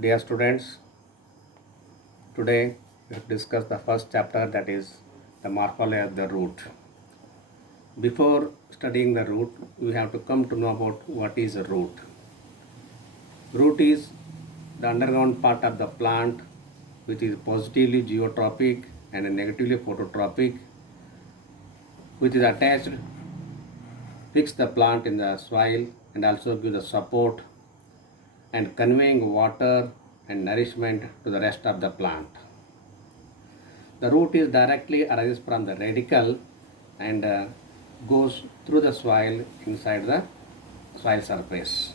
Dear students, today we will discuss the first chapter, that is the morphology of the root. Before studying the root, we have to come to know about what is a root. Root is the underground part of the plant which is positively geotropic and negatively phototropic, which is attached, fix the plant in the soil and also give the support and conveying water and nourishment to the rest of the plant. The root is directly arises from the radicle and goes through the soil inside the soil surface.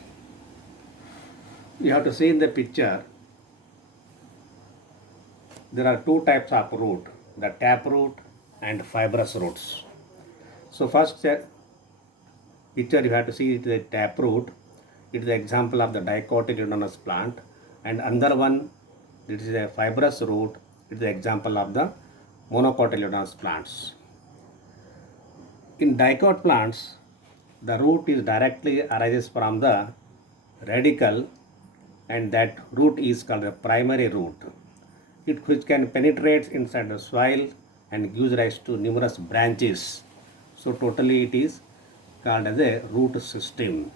You have to see in the picture, there are two types of root, the taproot and fibrous roots. So first picture you have to see is the taproot. It is the example of the dicotyledonous plant, and another one, it is a fibrous root. It is the example of the monocotyledonous plants. In dicot plants, the root is directly arises from the radicle, and that root is called the primary root. It which can penetrate inside the soil and gives rise to numerous branches. So totally it is called as a root system.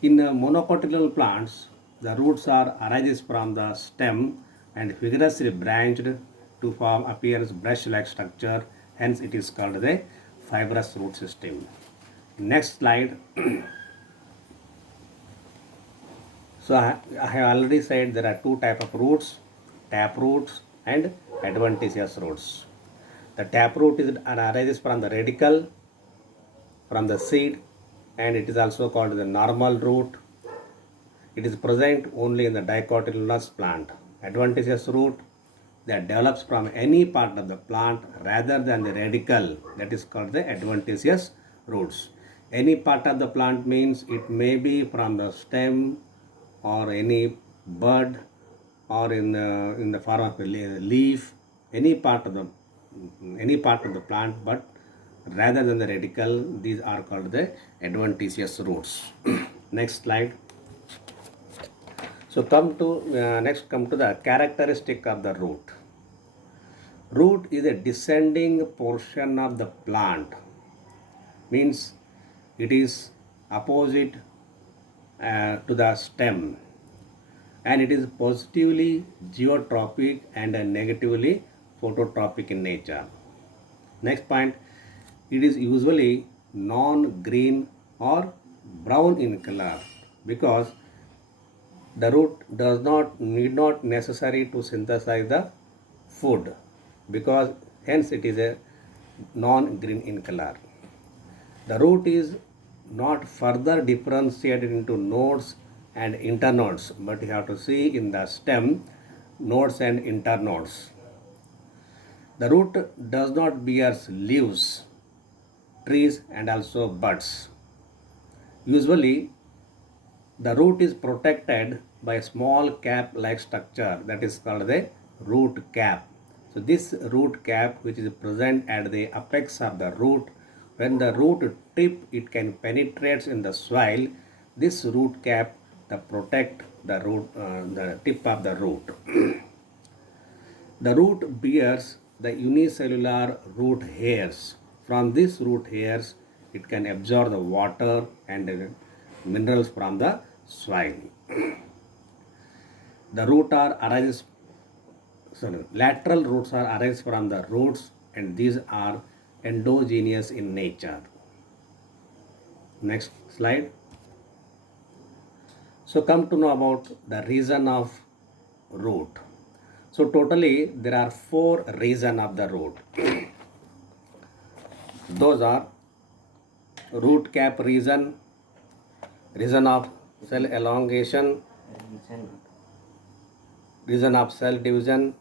In monocotyledonal plants, the roots are arises from the stem and vigorously branched to form appearance brush-like structure. Hence, it is called the fibrous root system. Next slide. So I have already said there are two types of roots, tap roots and adventitious roots. The tap root is arises from the radicle, from the seed, and it is also called the normal root. It is present only in the dicotyledonous plant. Adventitious root that develops from any part of the plant rather than the radicle, that is called the adventitious roots. Any part of the plant means it may be from the stem or any bud or in the form of a leaf, any part of the plant, but rather than the radicle, these are called the adventitious roots. Next slide. So come to the characteristic of the root. Root is a descending portion of the plant, means it is opposite to the stem, and it is positively geotropic and negatively phototropic in nature. Next point, it is usually non-green or brown in color because the root need not necessary to synthesize the food, because hence it is a non-green in color. The root is not further differentiated into nodes and internodes, but you have to see in the stem nodes and internodes. The root does not bear leaves, trees and also buds. Usually the root is protected by a small cap like structure that is called the root cap. So this root cap, which is present at the apex of the root, when the root tip it can penetrate in the soil, this root cap protect the root, the tip of the root. The root bears the unicellular root hairs. From these root hairs, it can absorb the water and minerals from the soil. The lateral roots are arise from the roots, and these are endogenous in nature. Next slide. So come to know about the region of root. So totally there are 4 regions of the root. Those are root cap region, region of cell elongation, region of cell division,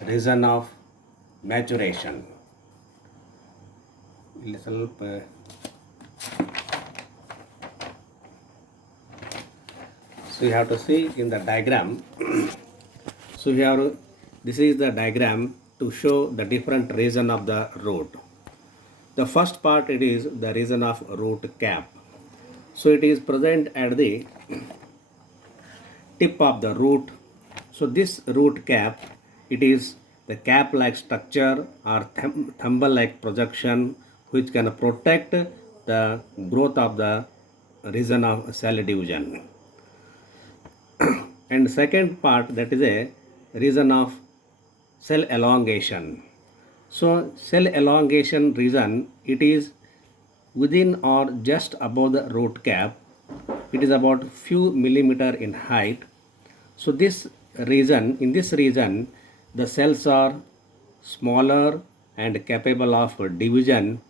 region of maturation. So you have to see in the diagram. So this is the diagram to show the different region of the root. The first part, it is the region of root cap. So it is present at the tip of the root. So this root cap, it is the cap-like structure or thimble-like projection which can protect the growth of the region of cell division. And second part, that is a region of cell elongation. So cell elongation region, it is within or just above the root cap. It is about few millimeter in height. So this region, in this region, the cells are smaller and capable of division,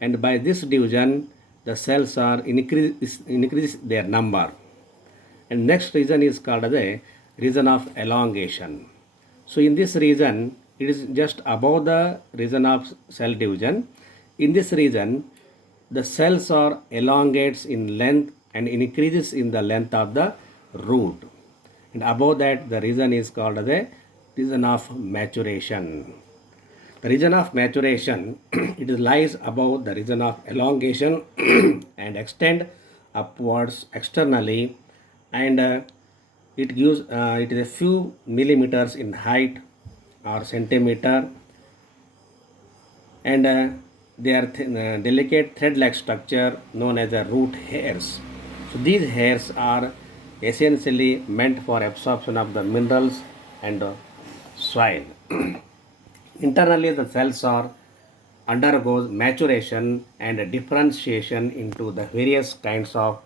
and by this division the cells are increase their number. And next region is called as a region of elongation. So in this region, it is just above the region of cell division. In this region, the cells are elongates in length and increases in the length of the root. And above that, the region is called as a region of maturation. The region of maturation, it lies above the region of elongation and extend upwards externally, and it is a few millimeters in height or centimeter, and they are delicate thread-like structure known as the root hairs. So these hairs are essentially meant for absorption of the minerals and soil. Internally, the cells are undergoes maturation and differentiation into the various kinds of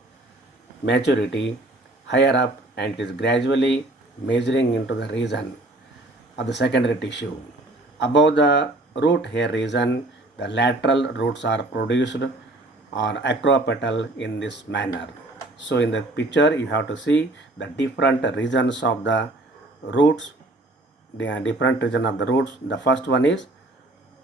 maturity higher up, and it is gradually measuring into the region of the secondary tissue. Above the root hair region, the lateral roots are produced or acropetal in this manner. So in the picture, you have to see the different regions of the roots, the different region of the roots. The first one is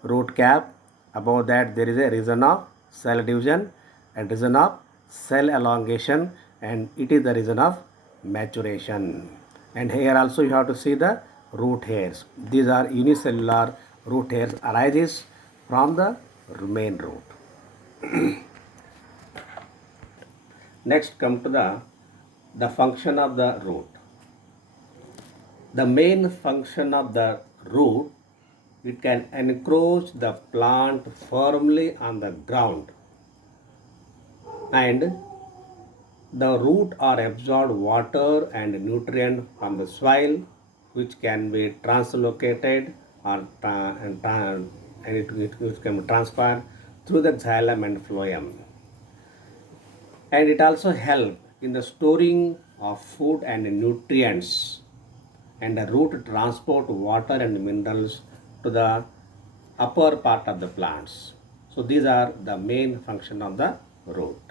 root cap. Above that, there is a region of cell division and region of cell elongation, and it is the region of maturation. And here also you have to see the root hairs. These are unicellular root hairs arises from the main root. Next, come to the function of the root. The main function of the root, it can encroach the plant firmly on the ground, and the root or absorb water and nutrient from the soil, which can be translocated or and it can transfer through the xylem and phloem. And it also helps in the storing of food and nutrients, and the root transport water and minerals to the upper part of the plants. So these are the main function of the root.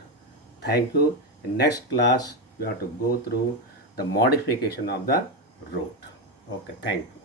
Thank you. In next class, you have to go through the modification of the root. Okay, thank you.